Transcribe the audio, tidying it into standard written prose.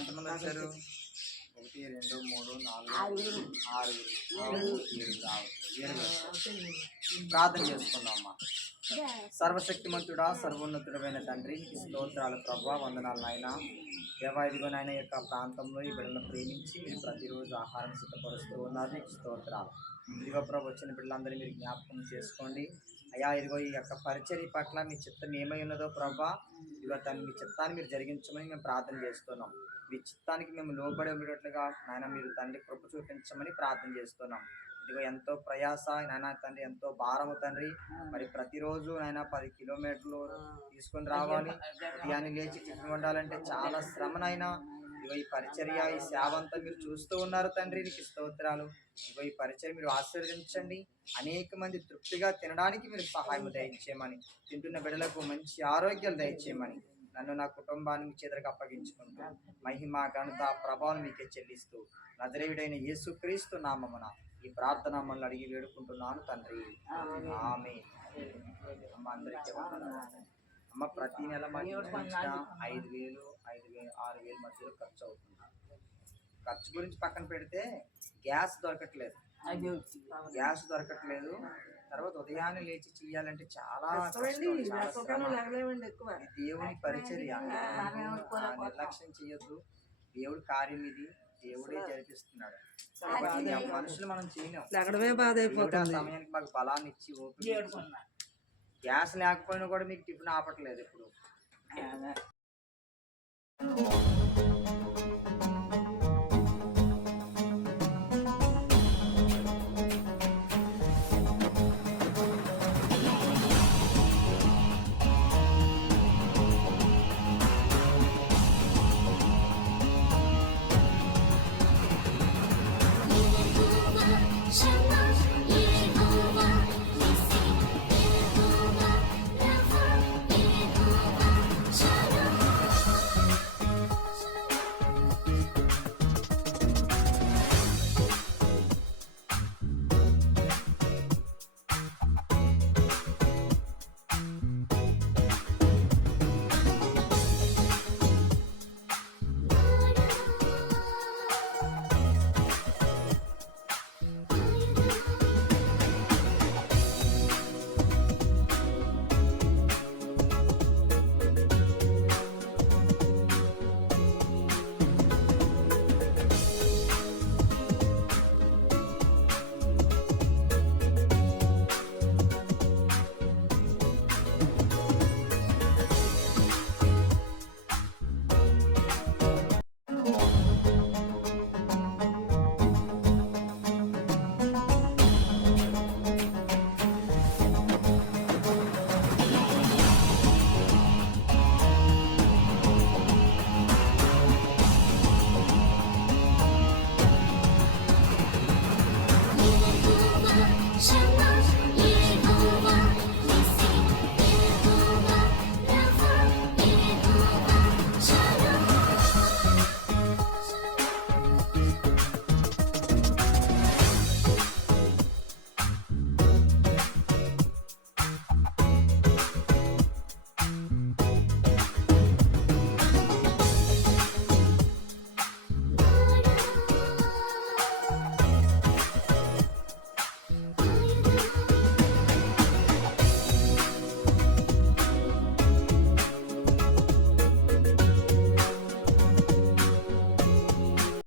ఎంతమంది వచ్చారు? 1 2 3 4 6 7 ప్రార్థన చేసుకుందామమ్మా. సర్వశక్తిమంతుడా, సర్వోన్నతుడమైన తండ్రి, స్తోత్రాలు ప్రభా, వందనాలు నాయన. దేవా, ఇదిగో నాయన యొక్క ప్రాంతంలో ఈ బిడ్డలను ప్రేమించి మీరు ప్రతిరోజు ఆహారం సిద్ధపరుస్తూ ఉన్నారు. నీకు స్తోత్రాలు. ఇదిగో ప్రభు, వచ్చిన బిడ్డలందరూ మీరు జ్ఞాపకం చేసుకోండి అయ్యా. ఇదిగో ఈ యొక్క పరిచర్య పట్ల మీ చిత్తం ఏమై ఉన్నదో ప్రభా, ఇదిగో మీ చిత్తాన్ని మీరు జరిగించమని మేము ప్రార్థన చేస్తున్నాం. మీ చిత్తానికి మేము లోబడి ఉండేటట్లుగా నాయన మీరు తండ్రి కృప చూపించమని ప్రార్థన చేస్తున్నాం. ఇదిగో ఎంతో ప్రయాస నాయన తండ్రి, ఎంతో భారము తండ్రి. మరి ప్రతిరోజు నాయన 10 కిలోమీటర్లు తీసుకొని రావాలి, ఉదయాన్నే లేచి టిఫిన్ వండాలంటే చాలా శ్రమనైనా. ఇదిగో ఈ పరిచర్య, ఈ సేవ అంతా మీరు చూస్తూ ఉన్నారు తండ్రి, నీకు స్తోత్రాలు. ఇదిగో ఈ పరిచర్య మీరు ఆశీర్వదించండి. అనేక మంది తృప్తిగా తినడానికి మీరు సహాయం దయచేయమని, తింటున్న బిడ్డలకు మంచి ఆరోగ్యాలు దయచేయమని, నన్ను నా కుటుంబాన్ని మీ చేతులకు అప్పగించుకుంటూ మహిమ ఘనత ప్రభావం మీకే చెల్లిస్తూ నజరేయుడైన యేసుక్రీస్తు నామమున ఈ ప్రార్థన మనల్ని అడిగి వేడుకుంటున్నాను తండ్రి, ఆమేన్. అమ్మ, అందరికీ అమ్మ, ప్రతి నెల మాకు 5,000 6,000 మధ్యలో ఖర్చు అవుతుంది. ఖర్చు గురించి పక్కన పెడితే గ్యాస్ దొరకట్లేదు. తర్వాత ఉదయాన్నే లేచి చేయాలంటే చాలా దేవుని పరిచర్య. నిర్లక్ష్యం చేయొద్దు. దేవుడి కార్యం ఇది, దేవుడే జరిపిస్తున్నాడు. మనుషులు మనం చేయలేం. సమయానికి మాకు బలాన్ని ఇచ్చి గ్యాస్ లేకపోయినా కూడా మీకు టిఫిన్ ఆపట్లేదు ఇప్పుడు.